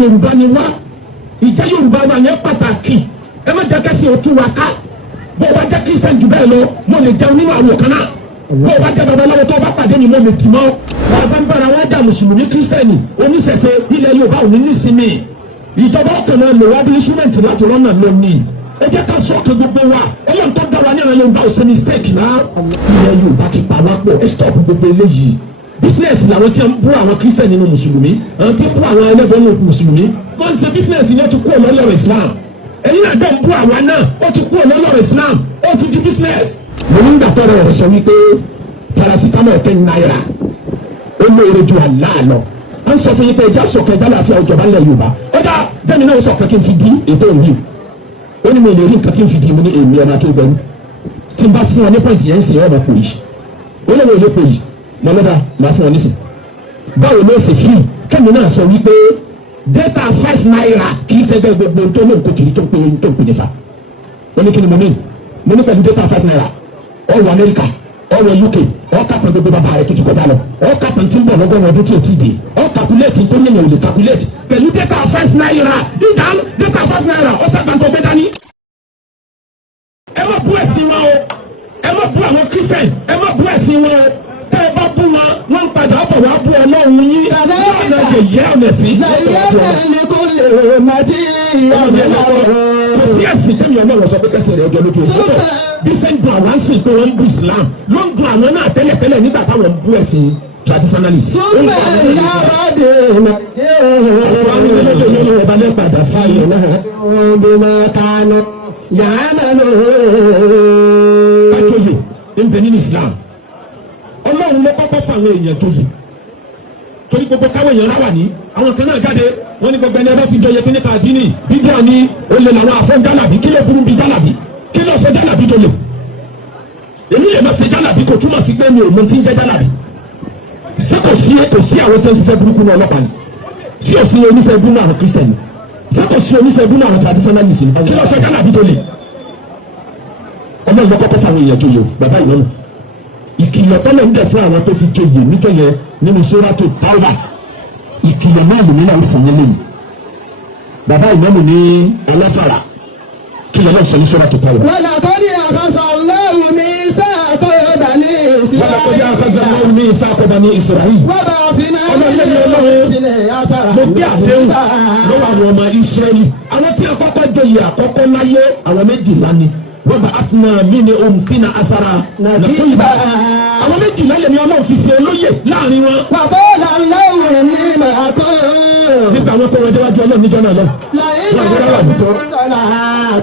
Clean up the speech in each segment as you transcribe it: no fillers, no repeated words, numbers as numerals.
Yorùbá ni wá ìjẹ́ Yorùbá wa yẹn pàtàkì ẹ má jẹ́ kẹ́sì òtún wa ká bó o bá jẹ́ Christian jù bẹ́ẹ̀ lọ mo lè jẹun nínú àwọn kan náà bó o bá jẹ́ babaláwo tó o bá pàdé mi mo lè tì mọ́ wà á bá ń bára wá jà mùsùlùmí Christian oníṣẹ̀ṣe ilẹ̀ Yorùbá ò ní nísìmí ìjọba ọkàn náà lò wá bí instrument láti rọ́nà lónìí ẹ jẹ́ ká sọ́ọ̀kì gbogbo wa Ọlọ́run tó dá wa ní àwọn Yorùbá ò ṣe mistake náà ilẹ̀ Yorùbá ti pa wá pọ̀ ẹ stop gbogbo eléyìí business làwọn tí ń bú àwọn Christian nínú mùsùlùmí àwọn tí ń bú àwọn ẹlẹ́gbẹ́ nínú mùsùlùmí wọ́n ń ṣe business ní ó ti kú ọ̀lọ́yọ̀rọ̀ Islam ẹ̀yin náà dẹ̀ ń bú àwa náà ó ti kú ọ̀lọ́yọ̀rọ̀ Islam ó ti di business. mo ní gbà tọrọ ọ̀rọ̀ sọ wípé paracetamol 10 naira ó lóore ju àlá lọ à ń sọ fún yín pé ẹja sọ̀kẹ́ ẹja láàfin ìjọba ńlẹ̀ Yorùbá ó dá dẹ́mi náà sọ̀kẹ́ kí n fi di ètò òní ó ní mi lè rí nǹkan tí n fi di mo ní èmi ọ̀nà tó gbẹ̀rú tí n bá fún ọ ní pọ́ǹtì yẹn ń sìn ọ̀nà pò yìí ó lè wọ ilé pò yìí mọ́lọ́dà máa fún ọ nísìn báwo ló ṣe fi kẹ́mi náà sọ wípé data 5 naira kì í ṣẹgbẹ́ gbogbo tó ní nǹkan kiri tó ń pè nífa ó ní kí ni mo ní pẹ̀lú data 5 naira ó wọ Amẹ́ríkà ó wọ UK ó kápẹ́ gbogbo bàbá rẹ̀ tó ti kọjá lọ ó kápẹ́ tí ń bọ̀ lọ́gọ́rùn ọdún tí ò tí ì dé ó calculate tó ní èèyàn ò lè calculate pẹ̀lú data 5 naira ìdáhùn data 5 naira ó ṣàgbàntàn gbé dání. ẹ má bú ẹ̀sìn wọn o ẹ má bú àwọn Christian ẹ má bú ẹ̀sìn wọn o tẹ́ ẹ bá bú wọn wọ́n ń padà bọ̀ wá bú Ọlọ́run yín lọ́nà yẹ̀yẹ́ ọ̀nà sí. kò lè má ti kò sí ẹ̀sìn tẹ́mi Ọlọ́run sọ pé kẹsẹ̀ rẹ̀ ọjọ́ lójú òṣèlú bí ṣe ń dun àwọn sìn pé wọ́n ń bu Islam ló ń dun àwọn náà tẹ́lẹ̀tẹ́lẹ̀ nígbà táwọn ń bú ẹ̀sìn traditionalist. súnmọ́ ìyára dé ọ̀pọ̀ àwọn ẹlẹ́dẹ̀ yẹn ló bá lẹ́ padà sí i náà. bí máa kánú yàrá lò. kájọyè ń bẹ nínú Islam Ọlọ́run ló kọ́kọ́ fún àwọn èèyàn joyè torí gbogbo káwọn èèyàn rà wà ní àwọn kan náà jáde wọ́n ní gbogbo ẹni ẹ bá fi jọyè kíní kàdínì bíjà ní olè làwọn àfọ́n jálàbí kí ló burú bí jálàbí kí ló ṣe jálàbí jọyè èmi lè má ṣe jálàbí kò túmọ̀ sí pé mi ò mọ tí ń jẹ́ jálàbí ṣé kò sí àwọn tó ń ṣiṣẹ́ burúkú náà ọlọ́pàá ni ṣé kò sí oníṣẹ́ burúkú náà àwọn Christian ni ṣé kò sí oníṣẹ́ burúkú náà àwọn traditionalist ni kí ló ṣe jálàbí jọyè Ọlọ́run ló kọ́kọ́ fún àwọn èèyàn jọyè bàbá ìlọ́nà ìkìlọ̀ tọ́lẹ̀ ń dẹ̀ fún àwọn tó fi joyè níjọ́yẹ nínú Suratu Tawba ìkìlọ̀ náà lèmi náà ń fún yín lẹ́nu bàbá ìmọ̀mù ní ọlọ́fàrà kílọ̀ náà sọ ní Suratu Tawba. wàlá tó ní àkàsà Allahu mi sáàkó Bani Isra'il. wàlá tó ní àkàsà Allahu mi sáàkó Bani Isra'il. wọ́n bá fi náà ọlọ́run mo gbé àdéhùn lọ́wọ́ àwọn ọmọ Israẹli àwọn tí àkọ́kọ́ joyè àkọ́kọ́ láyé àwọn méjìlá ni wọ́n bá asuna mí ni òun fi na asara nàkúnyìnbá àwọn méjìlá lèmi Ọlọ́run fi ṣe olóyè láàrin wọn. wàbọ̀ làlọ́wọ̀ ní màkọ́. nígbà wọn kọ́ wọn déwájú Ọlọ́run níjọ́ náà lọ.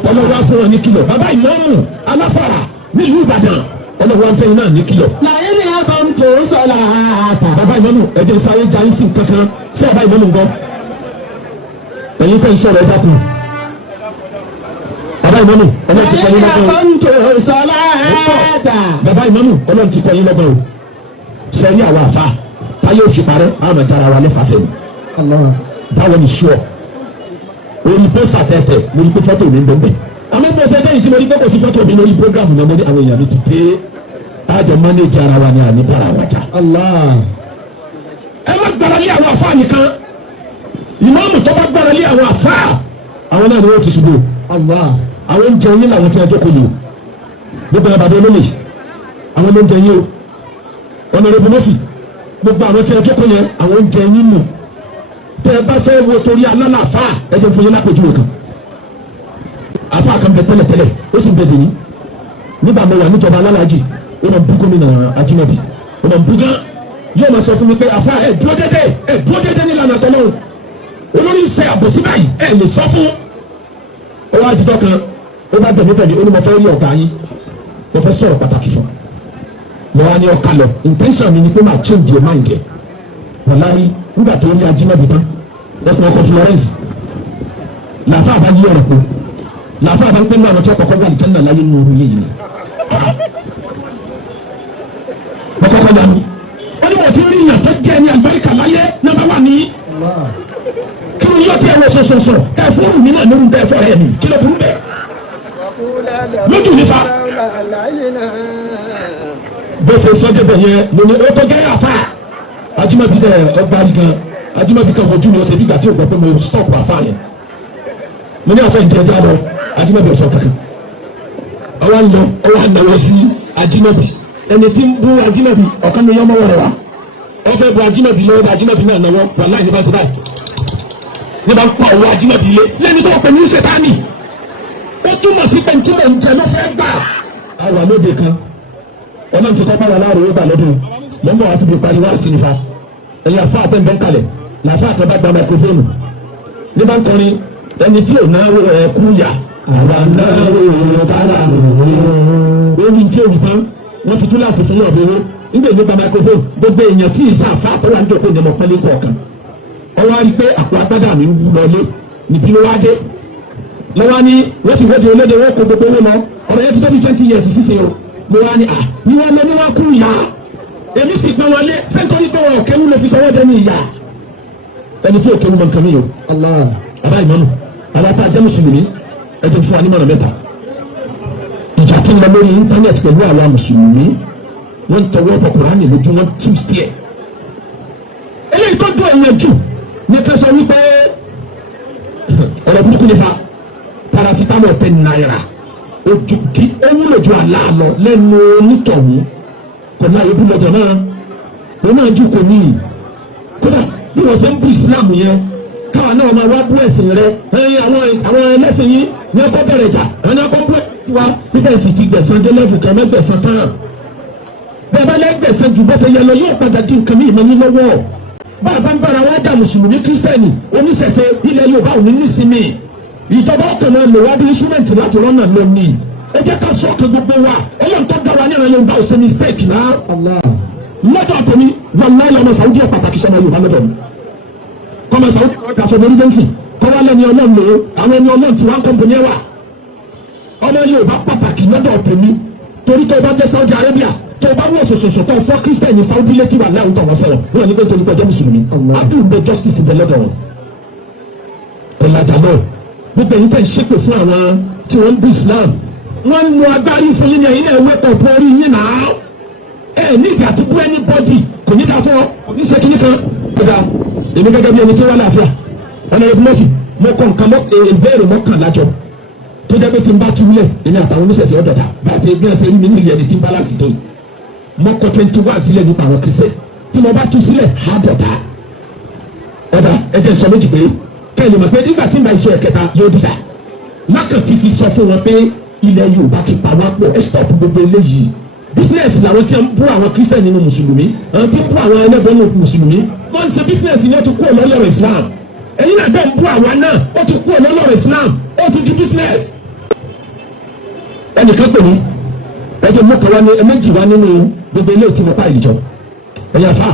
Ọlọ́run wá fún wọn ní kìlọ̀ bàbá ìmáàmù aláfàrà nílùú Ìbàdàn Ọlọ́run wá fẹ́yìn náà ní kìlọ̀. làyé ni a kàn tó sọ̀lá àtà. bàbá ìmáàmù ẹ̀jẹ̀ sáré jáìsì kankan sí bàbá ìmáàmù gbọ́ ẹ̀yin fẹ́ sọ̀rọ̀ ẹ̀dá kù. bàbá ìmáàmù Ọlọ́run ti kọ́ yín lọ́gbọ̀n o. bàbá ìmáàmù Ọlọ́run ti kọ́ yín lọ́gbọ̀n o. sẹ́yìn àwọn àfa táyé òfin parẹ́ àwọn àmàjára wa lẹ́fà sẹ́yìn. báwo ni sùọ́ orí pósítà tẹ́tẹ́ mo rí pé fọ́tò mi ń bọ̀ bẹ́ẹ̀. àmọ́ mo ṣe bẹ́yìn tí mo rí pé kò sí fọ́tò mi lórí prógrámù náà mo ní àwọn èèyàn mi ti dé àjọ mánéjì ara wa ni àní bára wa jà. ẹ má gbára lé àwọn àfa nìkan ìmáàmù tó bá gbára lé àwọn àfa àwọn náà ni wọ́n ti ṣubú. àwọn oúnjẹ yín làwọn tí a jókòó yìí o gbogbo ẹ̀ bàbá olóyè àwọn oúnjẹ yín o ọ̀nà rẹ̀ bùnọ́fì gbogbo àwọn tí a jókòó yẹn àwọn oúnjẹ yín nù tẹ ẹ bá fẹ́ wo torí alálàáfà ẹ jẹ́ fún yín lápèjúwe kan àfa kan bẹ tẹ́lẹ̀tẹ́lẹ̀ ó sì bẹ dèní nígbà mo wà níjọba alálàájì ó máa bú gómìnà Ajímọ̀bí ó máa bú gán yóò máa sọ fún mi pé àfa ẹ dúró dédé nílànà tọ́lọ́run olórí ṣe àbòsí báyìí ẹ lè sọ fún ó wá jíjọ kan ó bá bẹ̀ níbẹ̀ ni ó ní mo fẹ́ rí ọ̀gá yín mo fẹ́ sọ̀rọ̀ pàtàkì fún mo wá ní ọkà lọ intention mi ni pé máa change your mind wọláyé nígbà tó ní Ajímọ̀bí tán lọ́kùnrin ọkọ̀ Florence làáfà bá yí ọ̀rọ̀ pé làáfà bá ń pẹ́ ní àwọn tí wọ́n kọ́kọ́ wà ní tẹ́lẹ̀ láyé nínú orí yìí ni wọ́n kọ́kọ́ yá mi wọ́n ní wọ́n ti rí ìyàn tó jẹ́ ní Amẹ́ríkà láyé nọ́mbà wà ní kí ló yọ tí ẹ wọ sọsọsọ ẹ fún mi náà lórí tẹ fọlẹ mi kí ló burú bẹ́ẹ̀ lójú nífa bó ṣe sọjọ bẹ yẹn mo ní o tó gẹ àfa Ajímọ̀bí dẹ ọgbà gan Ajímọ̀bí kan ojú mi ọ̀sẹ̀ bí ìgbà tí o gbọ́ pé mo stop àfa yẹn mo ní àfẹ́ ìdíyẹjá lọ Ajímọ̀bí ọ̀sọ̀ kankan ọwọ́ ń lọ ọwọ́ ànáwọ́ sí Ajímọ̀bí ẹni tí ń bú Ajímọ̀bí ọ̀kan ló yọ ọmọ wọ̀rẹ̀ wá wọ́n fẹ́ bu Ajímọ̀bí lọ́wọ́ Ajímọ̀bí náà náwó wà láì ní bá ṣe báyìí ní bá ń pa owó Ajímọ̀bí lé lẹ́ni tó pè ní sẹ́tánì ó túmọ̀ sí pé tí mò ń jẹ ló fẹ́ gbà. àwọn lóde kan ọlọ́run ti kọ́ bá wà láàrú ó bà lọ́dún lọ́mọ wá síbi pariwo àsìnìfà ẹ̀yà fún àtẹ̀ǹbẹ̀ ń kalẹ̀ làfẹ́ àtẹ̀bẹ̀ gba máikrófóònù ní bá ń kọrin ẹni tí ò náwó ẹ̀ kú yà àwa náwó bàrà lórí tí òwì tán wọ́n fi túláàsì fún yọ̀bù owó nígbà èmi gba máikrófóònù gbogbo èèyàn tí ì sáà fáà tó wà ní ìjọpọ̀ ìjọba pẹ́lẹ́ kọ̀ọ̀kan ọwọ́ á rí pé àpò agbádá mi ń wú lọlé níbi ló wá dé lọ́wọ́ ní wọ́n sì wọ́n di olóde wọ́n kó gbogbo owó lọ ọ̀rọ̀ yẹn ti tóbi 20 years sísè o mo wá ní ní wọ́n lọ ní wọ́n kú ìyá èmi sì gbọ́ wọlé sẹ́ńtọ́rì pé wọn kéwú ló fi sọ wọ́n dé ní ìyá ẹni tí ò kéwú mọ nǹkan mi yò àbá ìmọ̀nù aláta jẹ́ mùsùlùmí ẹ jẹ́ fún wa ní mọ̀nà mẹ́ta ìjà tí ń lọ lórí íńtánẹ́ẹ̀tì pẹ̀lú àwa mùsùlùmí wọ́n ń tọwọ́ bọ̀ Kùránì lójú wọn tí sí ẹ̀ eléyìí tó dún ẹ̀yẹ jù ní kẹsàn wípé ọ̀rọ̀ burúkú nípa paracetamol 10 naira ojú kí ó wúlò ju àlàálọ lẹ́nu onítọ̀hún kò náà yóò búlọ̀ jẹ̀ náà òun náà jù kò níyì kódà bí wọ́n ṣe ń bú Islam yẹn káwa náà máa wá bú ẹ̀sìn rẹ àwọn ẹlẹ́sìn yìí ní ọkọ̀ bẹ̀rẹ̀ jà àwọn ní ọkọ̀ bú ẹ̀sìn wa níbẹ̀ sì ti gbẹ̀sán dé lẹ́fù kan mẹ́gbẹ̀sán tán bẹ́ẹ̀ bá lẹ́gbẹ̀sán ju bọ́sẹ̀ yẹ lọ yóò padà dín nǹkan ní ìmọ̀ yín lọ́wọ́ bá a bá ń bára wá jà mùsùlùmí kírísítẹ́nì oníṣẹ̀ṣe ilẹ̀ Yorùbá ò ní nísìmí ìjọba ọkàn náà lò wá bí instrumenti láti rọ́nà lónìí ẹ jẹ́ ká sọ ọkàn gbogbo wa Ọlọ́run tó dá wa ní ìran Yorùbá ò ṣe mistake náà lọ́dọ̀ àtọ́ni wàlláhì ọmọ Saudi ọ̀ pàtàkì sọmọ Yorùbá lọ́dọ̀ mi kọ́mọ Saudi ọ̀dà sọ lórí dẹ́nsì kọ́wá lẹ́ni Ọlọ́run lò ó àwọn ẹni Ọlọ́run tí wọ́n kọ́ bọ̀ ní ẹwà ọmọ Yorùbá pàtàkì lọ́dọ̀ tèmi torí tó bá dé Saudi Arabia tó bá wọ sòsòsò tó fọ́ kírísítẹ́nì Saudi létí wà láwùjọ tó wọ́n sẹ́wọ̀n wọ́n ní pé torí pé ọjọ́ mùsùlùmí abdul bẹ justice bẹ lọ́dọ̀ wọn ọ̀làjà náà gbogbo ẹ̀yin tẹ̀ ń ṣépè fún àwọn tí wọ́n ń bú Islam wọ́n ń lo agbárí fún yín ní ẹ̀yin náà wẹ́pọ̀ pọ̀ orí yín náà ẹ̀ nídìí àti bú anybody kò ní ká fún ọ kò ní ṣe kíní kan kódà èmi gẹ́gẹ́ bí ẹni tí wọ́n láàfíà ọ̀nà ẹ̀bùn mọ́fì mo kọ́ nǹkan ìbéèrè mọ́kànlá jọ tó jẹ́ pé tí n bá túlẹ̀ èmi àtàwọn oníṣẹ̀ṣẹ̀ ọ̀dọ̀dà bá a ti bí ẹsẹ̀ mi nílẹ̀ ẹni tí ń balance tó yìí mọ́kọ́ 21 sílẹ̀ nípa àwọn kìrìsẹ̀ tí mo bá tú sílẹ̀ á dọ̀dà ọ̀dà ẹ̀jẹ̀ sọ méjì pé kẹ́lẹ́ mọ̀ pé nígbà tí n bá iṣu ẹ̀kẹta yóò dìda mákàn ti fi sọ fún wọn pé ilẹ̀ Yorùbá ti pa wá pọ̀ ẹ̀ stop gbogbo eléyìí bísínẹ́sì làwọn tí ń bú àwọn kìrìsẹ̀ nínú mùsùlùmí àwọn tí ń bú àwọn ẹlẹ́bọn nínú mùsùlùmí wọ́n ń ṣe bísínẹ́sì ni ó ti kú ọ̀lọ́lọ́rọ̀ Islam ẹ̀yin náà bẹ́ẹ̀ ń bú àwa náà ó ti kú ọ̀lọ́lọ́rọ̀ Islam ó ti di bísínẹ́sì. ẹnìkan pè mí ẹjọ́ mọ́kàn wá ní ẹ̀mẹ́jì wá nínú gbogbo ilé tí mo pa ìjọ ẹ̀yà fà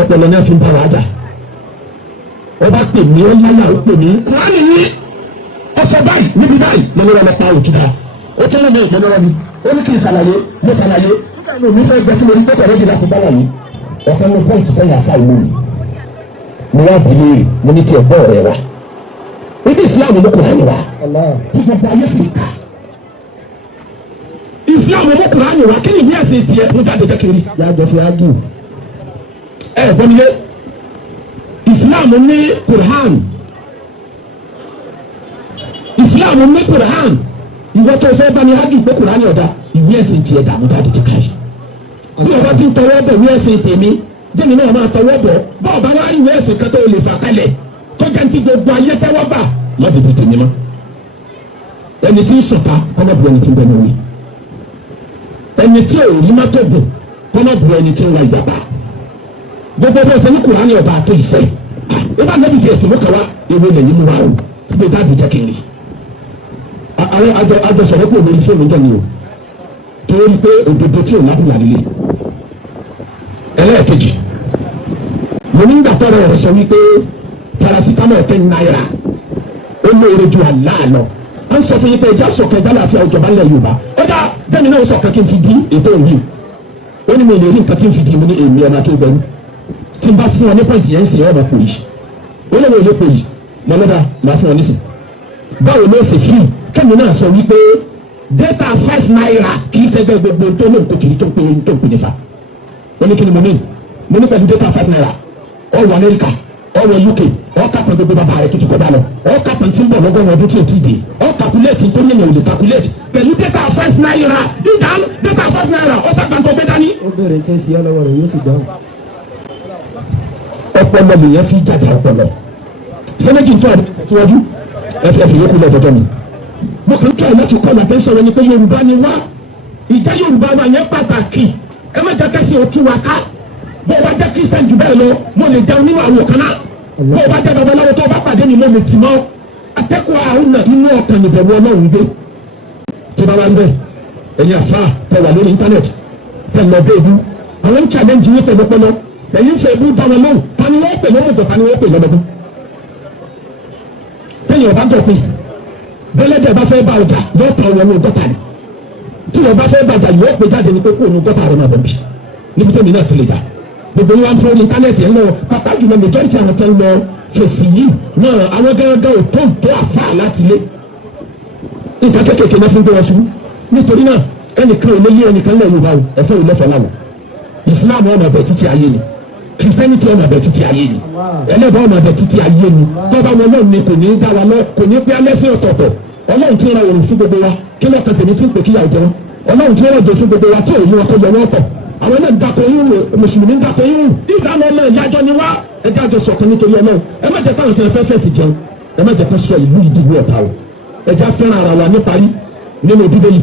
ọpọlọ náà fi ń bá wa jà ọba pè mí ó láyà ó pè mí kúránì ní ọsọ báyìí níbi báyìí lọ́wọ́ lọ́wọ́ pa òtúbà ó tún lọ́mọ ìpínlẹ̀ wọn ni ó ní kí n ṣàlàyé mo ṣàlàyé nígbà mi fẹ́ gbẹ tí mo rí pé kọ̀ọ̀rẹ́jì láti bá wà ní ọ̀kan ní pọ́ǹtì kan yà fà ìlú mi mo wá bìlẹ̀ mo ní tiẹ̀ bọ́ ọ̀rẹ́ wa ibi ìsìláàmù ló kùránì wa tí gbogbo ayé fi kà ìsìláàmù ló kùránì wa kí ni ìwé ẹ̀sìn tiẹ̀ mo jáde kékeré yàjọ fi ágì ẹ̀ gbọ́mìlẹ̀ ìsìláàmù ní kùránì ìsìláàmù ní kùránì ìwọ tó fẹ́ bá ní ágì pé kùránì ọ̀dà ìwé ẹ̀sìn tiẹ̀ dàmú jáde kékeré bí ọba ti ń tọwọ́ bẹ̀ ìwé ẹ̀sìn tèmi jẹ́ni náà máa tọwọ́ bọ̀ bọ́ọ̀ bá wá ìwé ẹ̀sìn kan tó lè fà kalẹ̀ tó jẹ́ ti gbogbo ayé tẹ́wọ́ bà lọ́dẹ̀dẹ̀ tèmi mọ́ ẹni tí ń sọ̀tà kọ́mọ̀bù ẹni tí ń bẹ ní orí ẹni tí ò rí mọ́tò gùn kọ́mọ̀bù ẹni tí ń wa ìjàpá gbogbo bó ṣe ní kùránì ọba àtó ìṣe ìbá nẹ́bí ti ẹ̀sìn mọ́kànlá ìwé lẹ́yìn mú wa o gbé dáàbì jẹ́ kiri àwọn àjọsọ̀rọ̀ pé òun fóònù jẹ́ ni o torí pé òdodo tí ò lábùlà líle ẹlẹ́ẹ̀kejì mo ní gbàtọ́rọ̀ rẹ̀ sọ wípé paracetamol 10 naira ó lóore ju àlàálọ à ń sọ fún yín pé ẹja sọ̀kẹ́ ẹja láàfin ọjọba ńlẹ̀ Yorùbá ọjà bẹ́ẹ̀ni náà sọ̀kẹ́ kí n fi di ètò òní ó ní mi lè rí nǹkan tí n fi di mo ní èmi ọmọ akéwìgbẹ́nu tí n bá fún ọ ní pọ́ǹtì yẹn ń sìn ọmọ pò yìí ó lè wọlé pò yìí lọ́lọ́dà máa fún ọ nísìn báwo ló ṣe fi kẹ́mi náà sọ wípé data 5 naira kì í ṣẹgbẹ́ gbogbo tó ní nǹkan kiri tó ń pè nífa ó ní kí ni mo ní pẹ̀lú data 5 naira ó wọ Amẹ́ríkà ọwọ́ UK ọ̀kàpọ̀ gbogbo bàbá rẹ̀ tó ti kọjá lọ ọ̀kàpọ̀ tí ń bọ̀ lọ́gbọ̀n ọdún tí ò ti dé ọ̀kàpùlẹ̀tì tó yẹ̀yẹ̀ ò lè kàpùlẹ̀tì pẹ̀lú data five naira ìdáhùn data five naira ọ̀sàgbàntàn gbé dání. ó bẹ̀rẹ̀ tẹ́ sí ọlọ́wọ́ rẹ̀ yóò sì dáhùn. ọpọlọ nìyẹn fi jàjà ọpọlọ sẹ́nẹ́jì ń tọ́ ẹ̀ síwájú ẹ̀fẹ̀ yókù lọ́dọọdọ mi. mo kàn ń tọ́ ẹ̀ láti kọ́ ọ̀nà tẹ́sán ni pé Yorùbá ni wá ìjà Yorùbá wa yẹn pàtàkì ẹ má jẹ́ kẹ́sì òtún wa ká bó o bá jẹ́ Christian jù bẹ́ẹ̀ lọ mo lè jẹun nínú àwọn kan náà bó o bá jẹ́ babaláwo tó o bá pàdé ni mo lè tì mọ́ atẹ́kọ̀ọ́ àwọn náà inú ọkàn nìbẹ̀rù Ọlọ́run gbé tó bá wá ń bẹ̀ ẹ̀yin àfa tẹ wà lórí íńtánẹ́ẹ̀tì tẹ lọ bẹ́ẹ̀ bú àwọn ń challenge yín pẹ̀lú pẹ̀lú ẹ̀yin fẹ́ bú dáwọn lóhùn tani wọ́n pè lọ́mọdọ̀ tani wọ́n pè lọ́mọdọ̀ tẹ́yìn ọba dọ̀pin bẹ́lẹ́dẹ̀ bá fẹ́ bá ọjà lọ́ọ̀tàn wọn ní dọ́tà ni tí wọ́n bá fẹ́ bàjá yóò pè jáde ní pé kó ní dọ́tà rẹ̀ máa bọ̀ bí níbi tẹ́mi náà ti lè dá gbogbo wa ń fún íńtánẹ́ẹ̀tì ẹ̀ ń lọ pápá jùlọ majority àwọn tẹ́ ń lọ fèsì yìí náà àwọn gángan ò tó àfà láti lé nǹkan kékèké náà fún gbé wọn ṣubú nítorí náà ẹnìkan ò lè yé ẹnìkan lẹ́yìn ìbáwò ẹ̀fọ́ ìlẹ́fọ̀ láwọ̀ Islam ọ̀nà ọ̀bẹ títí ayé ni Christianity ọ̀nà ọ̀bẹ títí ayé ni ẹlẹ́bàá ọ̀nà ọ̀bẹ títí ayé ni tọ́ba wọn náà ni kò ní í dá wa lọ kò ní í pé alẹ́sẹ̀ ọ̀tọ̀ọ̀tọ̀ Ọlọ́run tí ń ra òrùn fún gbogbo wa kí lọ́ọ̀kan tèmi ti ń pè kíyàwó jẹ wọn Ọlọ́run tí ń rọ̀jò fún gbogbo wa tí òun ọkọ̀ yọ wọ́n pọ̀ àwọn náà ń dakọ̀ yín wò mùsùlùmí ń dakọ̀ yín wò ìdáná ọmọ ìyájọ́ ni wá ẹjẹ́ àjọ sọ̀kan nítorí Ọlọ́run ẹ má jẹ́ káwọn tí wọ́n fẹ́ fẹ́ sí jẹun ẹ má jẹ́ ká sọ ìlú ìdìbò ọ̀tá o ẹjẹ́ afẹ́ràn ara wa níparí nínú Bíbélì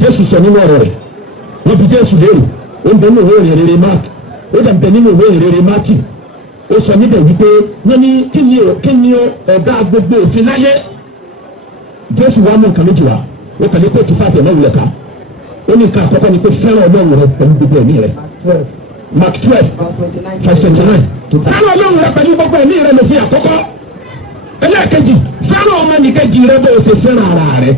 Jésù sọ nínú ọ̀rọ̀ rẹ̀ wọ́n fi Jésù léèrè ó ń bẹ nínú ìwé ìrere Mark ó dà ń bẹ nínú ìwé ìrere Matthew ó sọ níbẹ̀ wípé wọ́n ní kí ni ọ̀gá gbogbo òfin láyé Jésù wá mú nǹkan méjì wá ó kàn ní kó ti fàṣẹ náà wulẹ̀ ká ó ní nǹkan àkọ́kọ́ ni pé fẹ́ràn Ọlọ́run rẹ pẹ̀lú gbogbo ẹ̀mí rẹ Mark 12:29 fẹ́ràn Ọlọ́run rẹ pẹ̀lú gbogbo ẹ̀mí rẹ ló fi àkọ́kọ́ ẹlẹ́ẹ̀kejì fẹ́ràn ọmọnìkejì rẹ bó o ṣe fẹ́ràn ara rẹ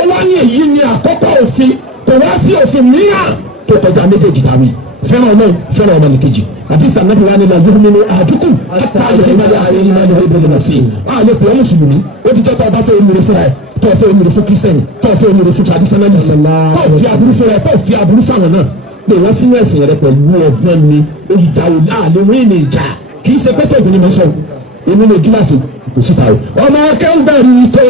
ó wá ní èyí ni àkọ́kọ́ òfin kò wá sí òfin mìíràn tó kọjá méjèèjì tàbí fẹ́ràn Ọlọ́run fẹ́ràn ọmọnìkejì àti sànàbí wa ni la yóò nínú àdúkù àti àyè ìmọ̀lẹ́ àyè ìmọ̀lẹ́ ìbẹ̀rẹ̀ lọ sí i wọ́n á lè pè é mùsùlùmí ó ti jọ́ tó ọba fẹ́ omire fúnra ẹ̀ tó o fẹ́ omire fún kírísítẹ́nì tó o fẹ́ omire fún traditionalist tó o fi aburú fúnra ẹ̀ tó o fi aburú fáwọn náà pé wọ́n sínú ẹ̀sìn rẹ pẹ̀lú ọgbọ́n ni ìjà ò láàlẹ́ wọ́n ní ìjà kì í ṣe pẹ́sẹ̀ ìgbìmọ̀ máa sọ inú ní gíláàsì kò síta o ọmọ kẹ́ńbẹ̀rì tó